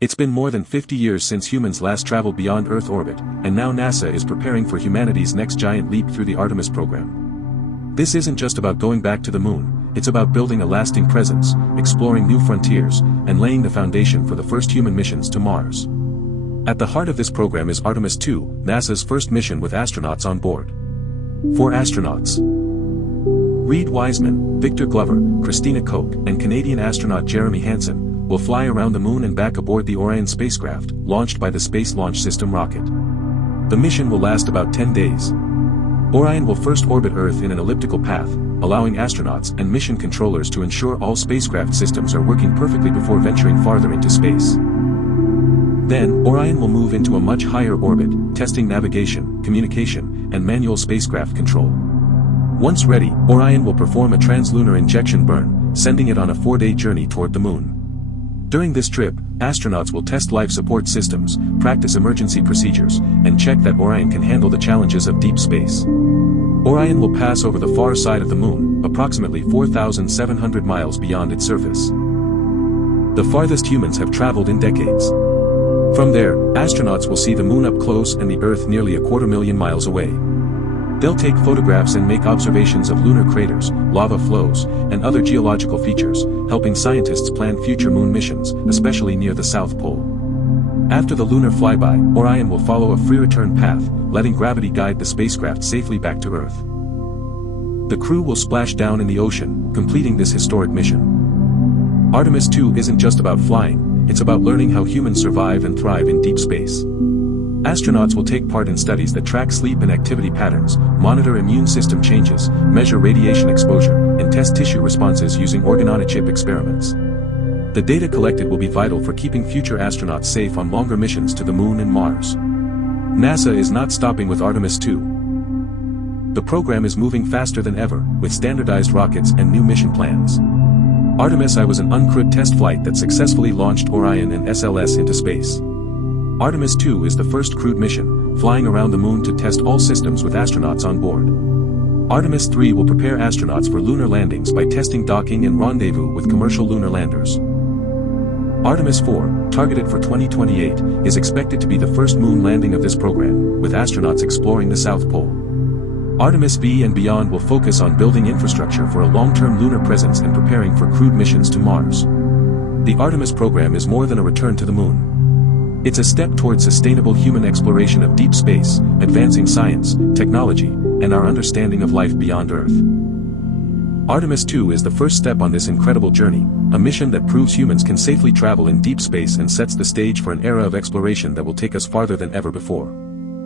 It's been more than 50 years since humans last traveled beyond Earth orbit, and now NASA is preparing for humanity's next giant leap through the Artemis program. This isn't just about going back to the moon, it's about building a lasting presence, exploring new frontiers, and laying the foundation for the first human missions to Mars. At the heart of this program is Artemis II, NASA's first mission with astronauts on board. 4 astronauts: Reed Wiseman, Victor Glover, Christina Koch, and Canadian astronaut Jeremy Hansen will fly around the moon and back aboard the Orion spacecraft, launched by the Space Launch System rocket. The mission will last about 10 days. Orion will first orbit Earth in an elliptical path, allowing astronauts and mission controllers to ensure all spacecraft systems are working perfectly before venturing farther into space. Then, Orion will move into a much higher orbit, testing navigation, communication, and manual spacecraft control. Once ready, Orion will perform a translunar injection burn, sending it on a 4-day journey toward the moon. During this trip, astronauts will test life support systems, practice emergency procedures, and check that Orion can handle the challenges of deep space. Orion will pass over the far side of the moon, approximately 4,700 miles beyond its surface. The farthest humans have traveled in decades. From there, astronauts will see the moon up close and the Earth nearly 250,000 miles away. They'll take photographs and make observations of lunar craters, lava flows, and other geological features, helping scientists plan future moon missions, especially near the South Pole. After the lunar flyby, Orion will follow a free return path, letting gravity guide the spacecraft safely back to Earth. The crew will splash down in the ocean, completing this historic mission. Artemis II isn't just about flying, it's about learning how humans survive and thrive in deep space. Astronauts will take part in studies that track sleep and activity patterns, monitor immune system changes, measure radiation exposure, and test tissue responses using organ-on-a-chip experiments. The data collected will be vital for keeping future astronauts safe on longer missions to the Moon and Mars. NASA is not stopping with Artemis II. The program is moving faster than ever, with standardized rockets and new mission plans. Artemis I was an uncrewed test flight that successfully launched Orion and SLS into space. Artemis II is the first crewed mission, flying around the moon to test all systems with astronauts on board. Artemis III will prepare astronauts for lunar landings by testing docking and rendezvous with commercial lunar landers. Artemis IV, targeted for 2028, is expected to be the first moon landing of this program, with astronauts exploring the South Pole. Artemis V and beyond will focus on building infrastructure for a long-term lunar presence and preparing for crewed missions to Mars. The Artemis program is more than a return to the moon. It's a step towards sustainable human exploration of deep space, advancing science, technology, and our understanding of life beyond Earth. Artemis II is the first step on this incredible journey, a mission that proves humans can safely travel in deep space and sets the stage for an era of exploration that will take us farther than ever before.